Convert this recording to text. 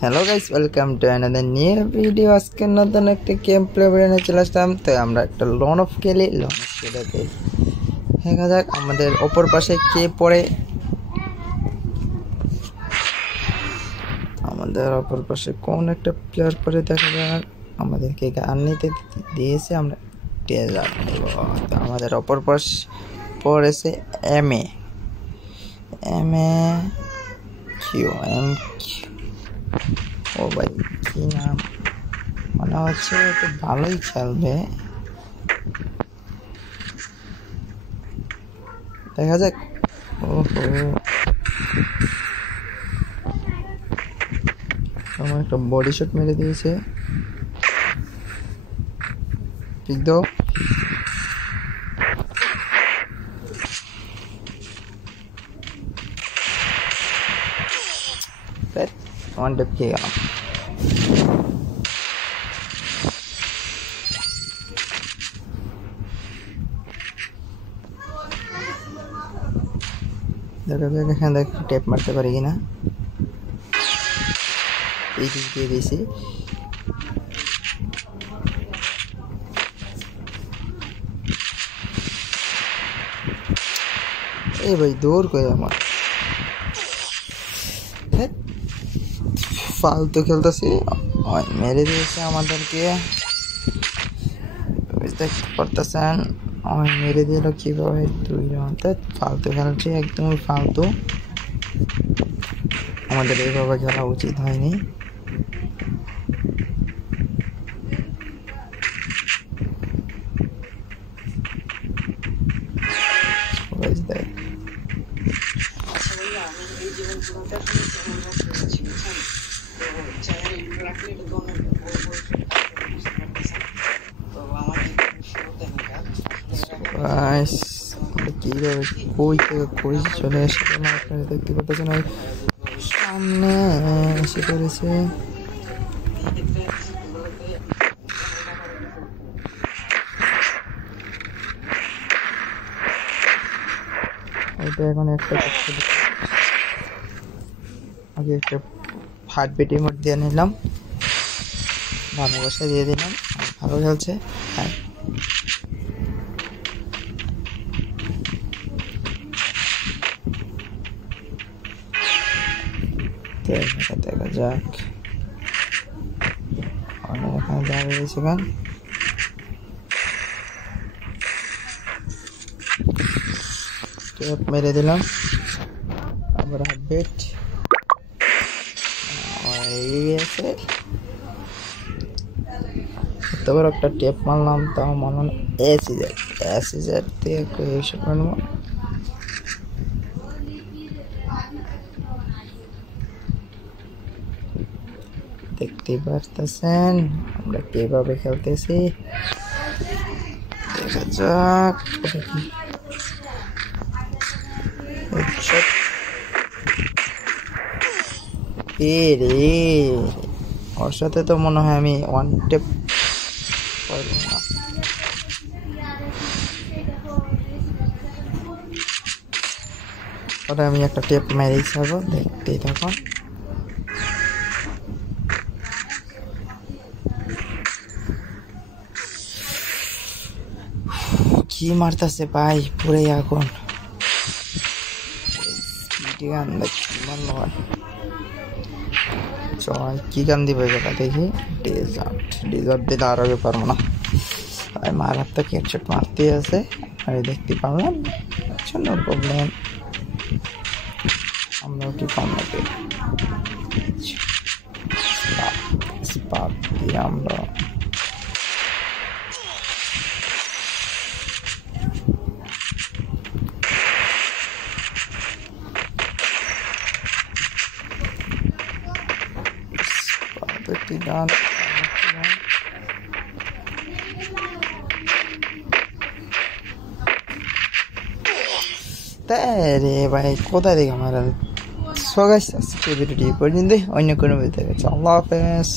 Hello guys, welcome to another new video. আজকে নতুন একটা গেম প্লে ভিডিও চলে আসলাম। তো আমরা একটা লন অফ খেলি। লন অফ খেলে দেখা যাক আমাদের অপর পাশে কে পড়ে। আমাদের অপর পাশে কোন একটা প্লেয়ার পড়ে দেখা যাক। আমাদেরকে গান নিতে দিয়েছে, আমরা ডেজার্ট নেব। তো আমাদের অপর পাশ পড়েছে এম এ কিউ এম। ও ভাই, কি নাম, মনে হচ্ছে একটু ভালোই খেলবে, দেখা যাক। ওহো, আমার একটা বডি শট মেরে দিয়েছে। ঠিক দাও। ওয়ান ট্যাপ খেয়ে গেলাম। দেখা যাক এখানে দেখ ট্যাপ মারতে পারি কিনা। এই দিক দিয়ে দিয়েছি। এই ভাই দৌড় করে আমার ফালতু খেলতেছি, মেরে দিয়েছে আমাদেরকে। দেখতে পারতেছেন মেরে দিল কিভাবে। 2 রাউন্ড ফালতু খেলছি, একদমই ফালতু। আমাদের এইভাবে খেলা উচিত হয়নি। কিভাবে কই থেকে কই চলে এসেছে আপনারা দেখতে পাচ্ছেন। ওই সামনে এসে পড়েছে। ওইটা এখন একটা আগে একটা হার্ট বিটের মধ্যে দিয়ে নিলাম, ভালোবাসা দিয়ে দিলাম। ভালো খেলছে। হ্যাঁ, দেখা যাক। এখানে দাঁড়িয়েছে গান, মেরে দিলাম। আবার হার্টবিট গেছে। তারপর একটা টেপ মারলাম, তাও মনে হয় অ্যাসিজার দিয়ে এসে করবো। দেখতে পারতেছেন আমরা কিভাবে খেলতেছি। দেখা যাক ওর সাথে তো মনে হয় আমি ওয়ান টেপ পারবো না। ওটা আমি একটা টেপ মেরেই ছাড়বো, দেখতেই থাকুন। কি মারতেছে ভাই, পুরে এখন কি গান দিবে যেটা দেখি। ডেজার্ট দিলে আর আগে পারবো না। মার হাত থেকে হেডশট মারতে আছে, আর দেখতে পারলাম। আচ্ছা, নো প্রবলেম। আমরা কি কম নাকি আমরা গান রে ভাই, কোথায় দেখে আমার। সো গাইস, আজকে ভিডিওটি পর্যন্ত, অন্য কোনো ভিডিও। আল্লাহ হাফেজ।